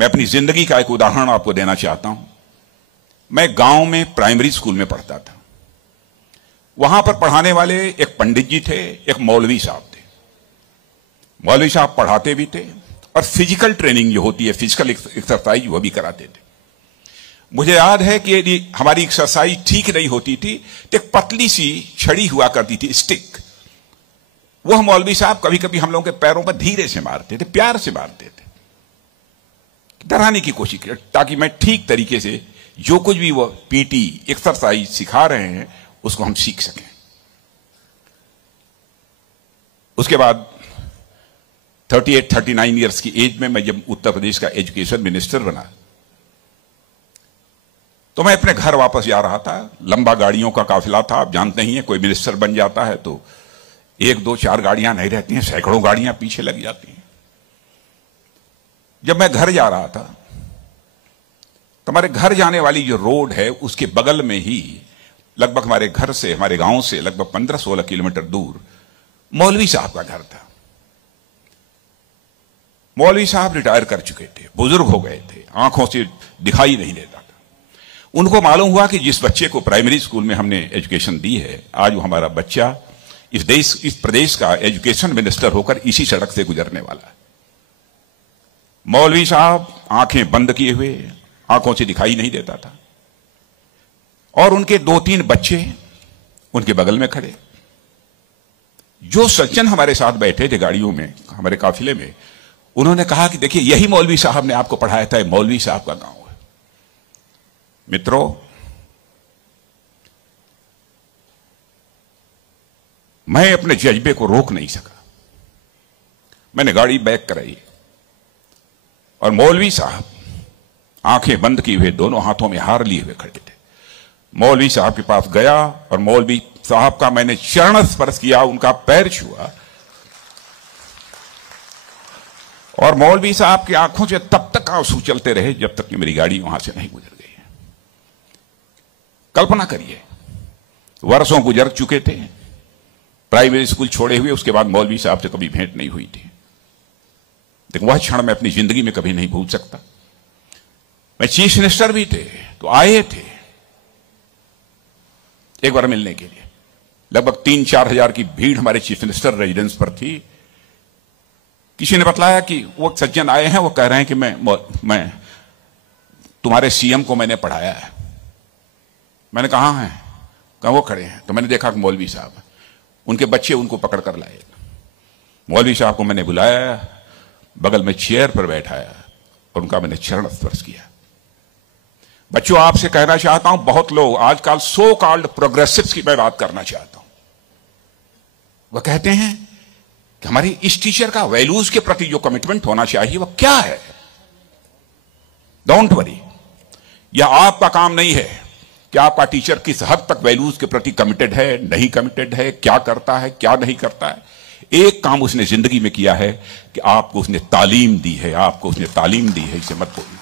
मैं अपनी जिंदगी का एक उदाहरण आपको देना चाहता हूं। मैं गांव में प्राइमरी स्कूल में पढ़ता था। वहां पर पढ़ाने वाले एक पंडित जी थे, एक मौलवी साहब थे। मौलवी साहब पढ़ाते भी थे और फिजिकल ट्रेनिंग जो होती है, फिजिकल एक्सरसाइज, वो भी कराते थे। मुझे याद है कि यदि हमारी एक्सरसाइज ठीक नहीं होती थी तो एक पतली सी छड़ी हुआ करती थी, स्टिक। वह मौलवी साहब कभी कभी हम लोगों के पैरों पर धीरे से मारते थे, प्यार से मारते थे, डराने की कोशिश की, ताकि मैं ठीक तरीके से जो कुछ भी वो पीटी एक्सरसाइज सिखा रहे हैं उसको हम सीख सकें। उसके बाद 38-39 ईयर्स की एज में मैं जब उत्तर प्रदेश का एजुकेशन मिनिस्टर बना तो मैं अपने घर वापस जा रहा था। लंबा गाड़ियों का काफिला था। आप जानते ही हैं, कोई मिनिस्टर बन जाता है तो 1, 2, 4 गाड़ियां नहीं रहती हैं, सैकड़ों गाड़ियां पीछे लग जाती हैं। जब मैं घर जा रहा था तो हमारे घर जाने वाली जो रोड है उसके बगल में ही, लगभग हमारे घर से, हमारे गांव से लगभग 15-16 किलोमीटर दूर मौलवी साहब का घर था। मौलवी साहब रिटायर कर चुके थे, बुजुर्ग हो गए थे, आंखों से दिखाई नहीं देता था। उनको मालूम हुआ कि जिस बच्चे को प्राइमरी स्कूल में हमने एजुकेशन दी है, आज वो हमारा बच्चा इस प्रदेश का एजुकेशन मिनिस्टर होकर इसी सड़क से गुजरने वाला है। मौलवी साहब आंखें बंद किए हुए, आंखों से दिखाई नहीं देता था, और उनके 2-3 बच्चे उनके बगल में खड़े। जो सज्जन हमारे साथ बैठे थे गाड़ियों में, हमारे काफिले में, उन्होंने कहा कि देखिए, यही मौलवी साहब ने आपको पढ़ाया था, मौलवी साहब का गांव है। मित्रों, मैं अपने जज्बे को रोक नहीं सका। मैंने गाड़ी बैक कराई और मौलवी साहब आंखें बंद किए हुए, दोनों हाथों में हार लिए हुए खड़े थे। मौलवी साहब के पास गया और मौलवी साहब का मैंने चरण स्पर्श किया, उनका पैर छुआ, और मौलवी साहब की आंखों से तब तक आंसू चलते रहे जब तक कि मेरी गाड़ी वहां से नहीं गुजर गई। कल्पना करिए, वर्षों गुजर चुके थे, प्राइमरी स्कूल छोड़े हुए, उसके बाद मौलवी साहब से कभी भेंट नहीं हुई थी। लेकिन वह क्षण मैं अपनी जिंदगी में कभी नहीं भूल सकता। मैं चीफ मिनिस्टर भी थे तो आए थे एक बार मिलने के लिए। लगभग 3-4 हजार की भीड़ हमारे चीफ मिनिस्टर रेजिडेंस पर थी। किसी ने बतलाया कि वो सज्जन आए हैं, वो कह रहे हैं कि मैं तुम्हारे सीएम को मैंने पढ़ाया है। मैंने कहा है, कहा वो खड़े हैं। तो मैंने देखा कि मौलवी साहब, उनके बच्चे उनको पकड़ कर लाए। मौलवी साहब को मैंने बुलाया, बगल में चेयर पर बैठाया और उनका मैंने चरण स्पर्श किया। बच्चों, आपसे कहना चाहता हूं, बहुत लोग आजकल सो कॉल्ड प्रोग्रेसिव्स की मैं बात करना चाहता हूं। वह कहते हैं कि हमारी इस टीचर का वैल्यूज के प्रति जो कमिटमेंट होना चाहिए वह क्या है। डोंट वरी, यह आपका काम नहीं है कि आपका टीचर किस हद तक वैल्यूज के प्रति कमिटेड है, नहीं कमिटेड है, क्या करता है, क्या नहीं करता है। एक काम उसने जिंदगी में किया है कि आपको उसने तालीम दी है, आपको उसने तालीम दी है, इसे मत भूलिए।